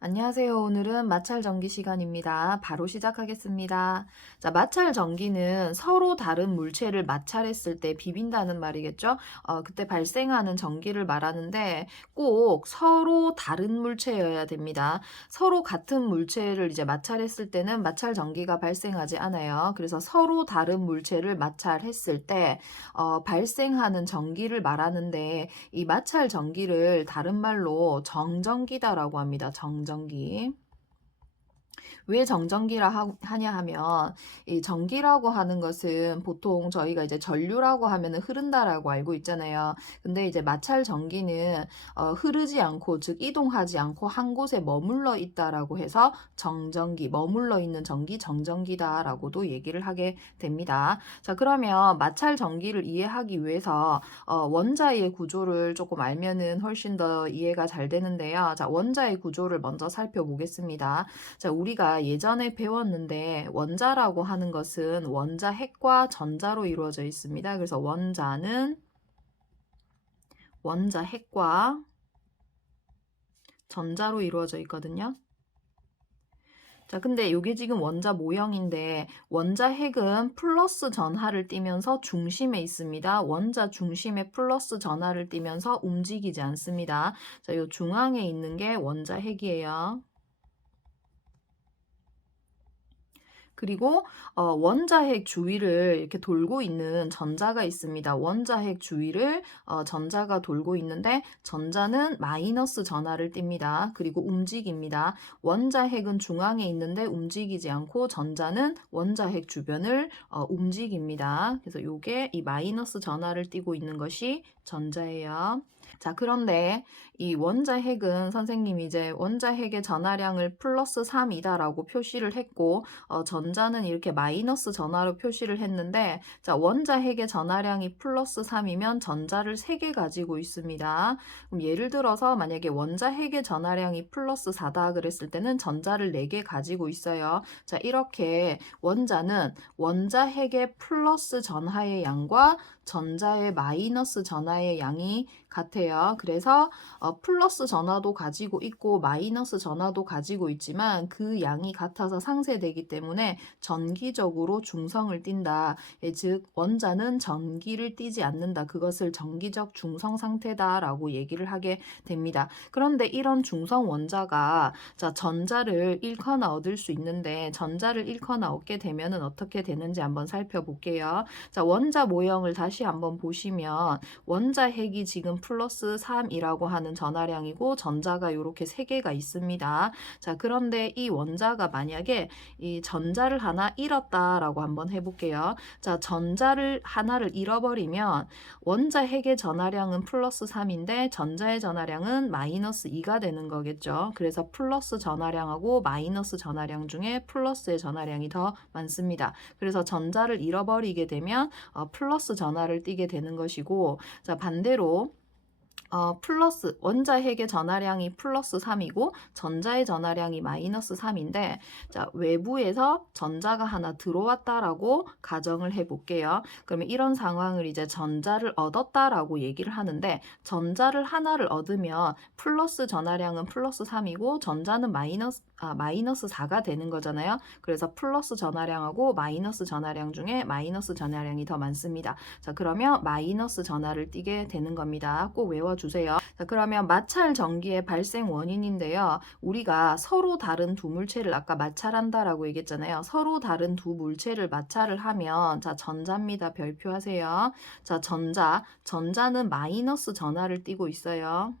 안녕하세요. 오늘은 마찰 전기 시간입니다. 바로 시작하겠습니다. 자, 마찰 전기는 서로 다른 물체를 마찰했을 때 비빈다는 말이겠죠? 그때 발생하는 전기를 말하는데 꼭 서로 다른 물체여야 됩니다. 서로 같은 물체를 이제 마찰했을 때는 마찰 전기가 발생하지 않아요. 그래서 서로 다른 물체를 마찰했을 때 발생하는 전기를 말하는데 이 마찰 전기를 다른 말로 정전기다라고 합니다. 정전기. 왜 정전기라 하냐 하면 이 전기라고 하는 것은 보통 저희가 이제 전류라고 하면은 흐른다라고 알고 있잖아요. 근데 이제 마찰 전기는 흐르지 않고 즉 이동하지 않고 한 곳에 머물러 있다라고 해서 정전기, 머물러 있는 전기 정전기다라고도 얘기를 하게 됩니다. 자, 그러면 마찰 전기를 이해하기 위해서 원자의 구조를 조금 알면은 훨씬 더 이해가 잘 되는데요. 자, 원자의 구조를 먼저 살펴보겠습니다. 자, 우리가 예전에 배웠는데 원자라고 하는 것은 원자 핵과 전자로 이루어져 있습니다. 그래서 원자는 원자 핵과 전자로 이루어져 있거든요. 자, 근데 이게 지금 원자 모형인데 원자 핵은 플러스 전하를 띠면서 중심에 있습니다. 원자 중심에 플러스 전하를 띠면서 움직이지 않습니다. 자, 이 중앙에 있는 게 원자 핵이에요. 그리고 원자핵 주위를 이렇게 돌고 있는 전자가 있습니다. 원자핵 주위를 전자가 돌고 있는데 전자는 마이너스 전하를 띱니다. 그리고 움직입니다. 원자핵은 중앙에 있는데 움직이지 않고 전자는 원자핵 주변을 움직입니다. 그래서 이게 이 마이너스 전하를 띠고 있는 것이 전자예요. 자, 그런데 이 원자핵은 선생님이 이제 원자핵의 전하량을 플러스 3이다라고 표시를 했고 전자는 이렇게 마이너스 전하로 표시를 했는데 자, 원자핵의 전하량이 플러스 3이면 전자를 3개 가지고 있습니다. 그럼 예를 들어서 만약에 원자핵의 전하량이 플러스 4다 그랬을 때는 전자를 4개 가지고 있어요. 자, 이렇게 원자는 원자핵의 플러스 전하의 양과 전자의 마이너스 전하의 양이 같아요. 그래서 플러스 전하도 가지고 있고 마이너스 전하도 가지고 있지만 그 양이 같아서 상쇄되기 때문에 전기적으로 중성을 띈다. 즉 원자는 전기를 띠지 않는다. 그것을 전기적 중성 상태다라고 얘기를 하게 됩니다. 그런데 이런 중성 원자가 자, 전자를 잃거나 얻을 수 있는데 전자를 잃거나 얻게 되면은 어떻게 되는지 한번 살펴볼게요. 자, 원자 모형을 다시 한번 보시면 원자 핵이 지금 플러스 3이라고 하는 전하량이고 전자가 이렇게 3개가 있습니다. 자, 그런데 이 원자가 만약에 이 전자를 하나 잃었다라고 한번 해볼게요. 자, 전자를 하나를 잃어버리면 원자 핵의 전하량은 플러스 3인데 전자의 전하량은 마이너스 2가 되는 거겠죠. 그래서 플러스 전하량하고 마이너스 전하량 중에 플러스의 전하량이 더 많습니다. 그래서 전자를 잃어버리게 되면 플러스 전하를 띠게 되는 것이고 자, 반대로 플러스 원자핵의 전하량이 플러스 3이고 전자의 전하량이 마이너스 3인데 자, 외부에서 전자가 하나 들어왔다라고 가정을 해볼게요. 그러면 이런 상황을 이제 전자를 얻었다라고 얘기를 하는데 전자를 하나를 얻으면 플러스 전하량은 플러스 3이고 전자는 마이너스 4가 되는 거잖아요. 그래서 플러스 전하량하고 마이너스 전하량 중에 마이너스 전하량이 더 많습니다. 자, 그러면 마이너스 전하를 띠게 되는 겁니다. 꼭 외워주세요. 자, 그러면 마찰 전기의 발생 원인인데요. 우리가 서로 다른 두 물체를 아까 마찰한다라고 얘기했잖아요. 서로 다른 두 물체를 마찰을 하면 자, 전자입니다. 별표하세요. 자, 전자는 마이너스 전하를 띠고 있어요.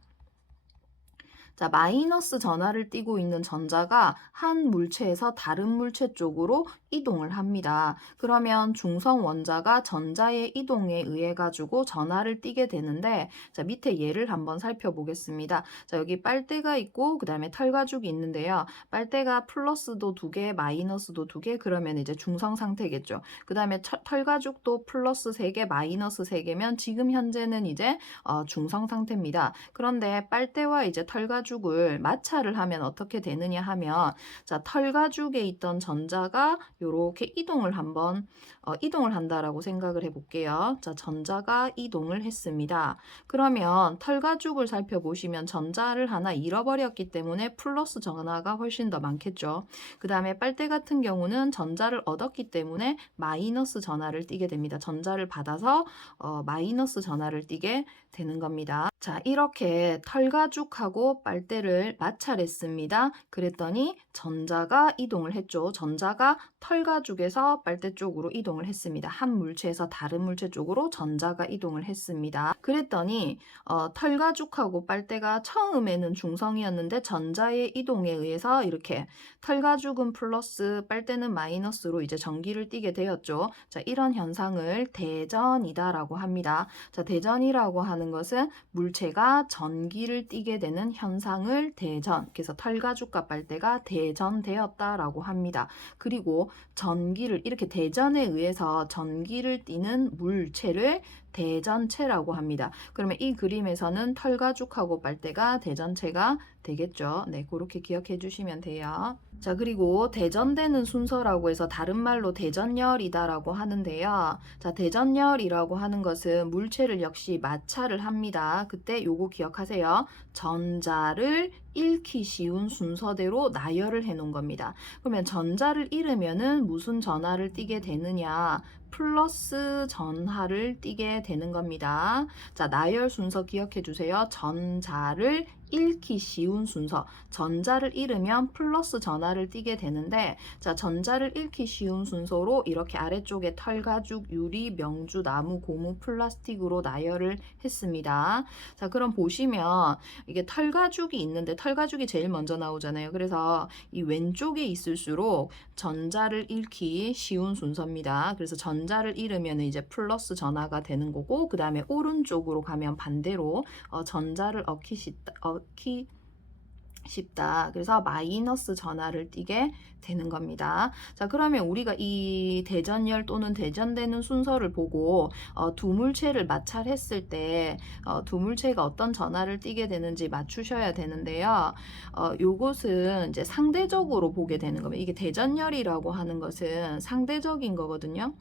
자, 마이너스 전하를 띠고 있는 전자가 한 물체에서 다른 물체 쪽으로 이동을 합니다. 그러면 중성 원자가 전자의 이동에 의해 가지고 전하를 띠게 되는데 자, 밑에 예를 한번 살펴보겠습니다. 자, 여기 빨대가 있고 그 다음에 털가죽이 있는데요. 빨대가 플러스도 2개, 마이너스도 2개 그러면 이제 중성 상태겠죠. 그 다음에 털가죽도 플러스 3개, 마이너스 3개면 지금 현재는 이제 중성 상태입니다. 그런데 빨대와 이제 털가죽 털가죽을 마찰을 하면 어떻게 되느냐 하면, 자, 털가죽에 있던 전자가 요렇게 이동을 한다라고 생각을 해볼게요. 자, 전자가 이동을 했습니다. 그러면 털가죽을 살펴보시면 전자를 하나 잃어버렸기 때문에 플러스 전화가 훨씬 더 많겠죠. 그 다음에 빨대 같은 경우는 전자를 얻었기 때문에 마이너스 전화를 띠게 됩니다. 전자를 받아서 마이너스 전화를 띠게 되는 겁니다. 자, 이렇게 털가죽하고 빨대를 마찰했습니다. 그랬더니 전자가 이동을 했죠. 전자가 털가죽에서 빨대 쪽으로 이동을 했습니다. 한 물체에서 다른 물체 쪽으로 전자가 이동을 했습니다. 그랬더니 털가죽하고 빨대가 처음에는 중성이었는데 전자의 이동에 의해서 이렇게 털가죽은 플러스 빨대는 마이너스로 이제 전기를 띠게 되었죠. 자, 이런 현상을 대전이다라고 합니다. 자, 대전이라고 하는 것은 물체가 전기를 띠게 되는 현상을 대전, 그래서 털가죽과 빨대가 대전되었다라고 합니다. 그리고 전기를 이렇게 대전에 의해서 전기를 띠는 물체를 대전체라고 합니다. 그러면 이 그림에서는 털가죽하고 빨대가 대전체가 되겠죠. 네, 그렇게 기억해 주시면 돼요. 자, 그리고 대전되는 순서라고 해서 다른 말로 대전열이다라고 하는데요. 자, 대전열이라고 하는 것은 물체를 역시 마찰을 합니다. 그때 요거 기억하세요. 전자를 잃기 쉬운 순서대로 나열을 해 놓은 겁니다. 그러면 전자를 잃으면은 무슨 전하를 띠게 되느냐? 플러스 전하를 띠게 되는 겁니다. 자, 나열 순서 기억해 주세요. 전자를 잃기 쉬운 순서. 전자를 잃으면 플러스 전하를 띠게 되는데, 자, 전자를 잃기 쉬운 순서로 이렇게 아래쪽에 털가죽, 유리, 명주, 나무, 고무, 플라스틱으로 나열을 했습니다. 자, 그럼 보시면 이게 털가죽이 있는데 털가죽이 제일 먼저 나오잖아요. 그래서 이 왼쪽에 있을수록 전자를 잃기 쉬운 순서입니다. 그래서 전자를 잃으면 이제 플러스 전하가 되는 거고, 그 다음에 오른쪽으로 가면 반대로 전자를 얻기 쉽다. 그래서 마이너스 전하를 띠게 되는 겁니다. 자, 그러면 우리가 이 대전열 또는 대전되는 순서를 보고 두 물체를 마찰했을 때 두 물체가 어떤 전하를 띠게 되는지 맞추셔야 되는데요. 요것은 이제 상대적으로 보게 되는 겁니다. 이게 대전열이라고 하는 것은 상대적인 거거든요.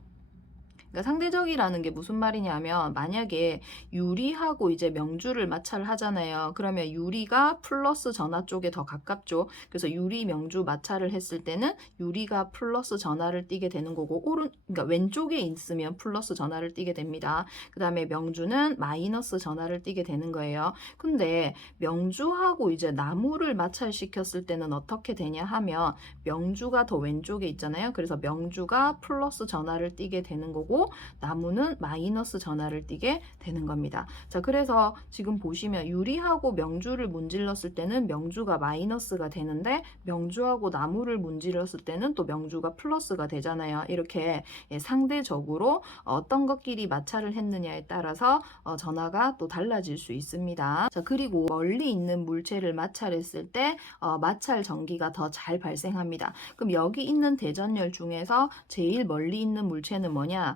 그러니까 상대적이라는 게 무슨 말이냐면, 만약에 유리하고 이제 명주를 마찰을 하잖아요. 그러면 유리가 플러스 전하 쪽에 더 가깝죠. 그래서 유리 명주 마찰을 했을 때는 유리가 플러스 전하를 띠게 되는 거고, 그러니까 왼쪽에 있으면 플러스 전하를 띠게 됩니다. 그 다음에 명주는 마이너스 전하를 띠게 되는 거예요. 근데 명주하고 이제 나무를 마찰시켰을 때는 어떻게 되냐 하면, 명주가 더 왼쪽에 있잖아요. 그래서 명주가 플러스 전하를 띠게 되는 거고, 나무는 마이너스 전하를 띠게 되는 겁니다. 자, 그래서 지금 보시면 유리하고 명주를 문질렀을 때는 명주가 마이너스가 되는데, 명주하고 나무를 문질렀을 때는 또 명주가 플러스가 되잖아요. 이렇게 상대적으로 어떤 것끼리 마찰을 했느냐에 따라서 전하가 또 달라질 수 있습니다. 자, 그리고 멀리 있는 물체를 마찰했을 때 마찰 전기가 더 잘 발생합니다. 그럼 여기 있는 대전열 중에서 제일 멀리 있는 물체는 뭐냐?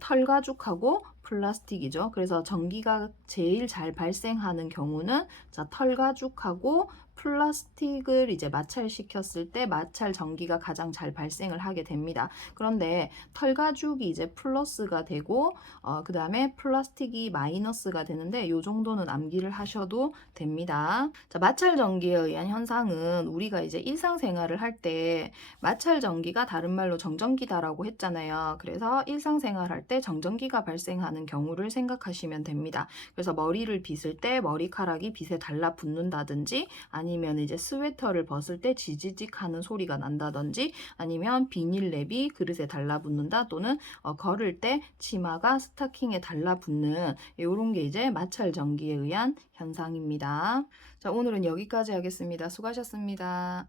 털가죽하고 플라스틱이죠. 그래서 전기가 제일 잘 발생하는 경우는, 자, 털가죽하고 플라스틱을 이제 마찰시켰을 때 마찰 전기가 가장 잘 발생을 하게 됩니다. 그런데 털가죽이 이제 플러스가 되고 그 다음에 플라스틱이 마이너스가 되는데, 이 정도는 암기를 하셔도 됩니다. 자, 마찰 전기에 의한 현상은 우리가 이제 일상생활을 할 때 마찰 전기가 다른 말로 정전기다라고 했잖아요. 그래서 일상생활 할 때 정전기가 발생하는 경우를 생각하시면 됩니다. 그래서 머리를 빗을 때 머리카락이 빗에 달라붙는다든지, 아니면 이제 스웨터를 벗을 때 지지직 하는 소리가 난다든지, 아니면 비닐랩이 그릇에 달라붙는다, 또는 걸을 때 치마가 스타킹에 달라붙는 이런 게 이제 마찰 전기에 의한 현상입니다. 자, 오늘은 여기까지 하겠습니다. 수고하셨습니다.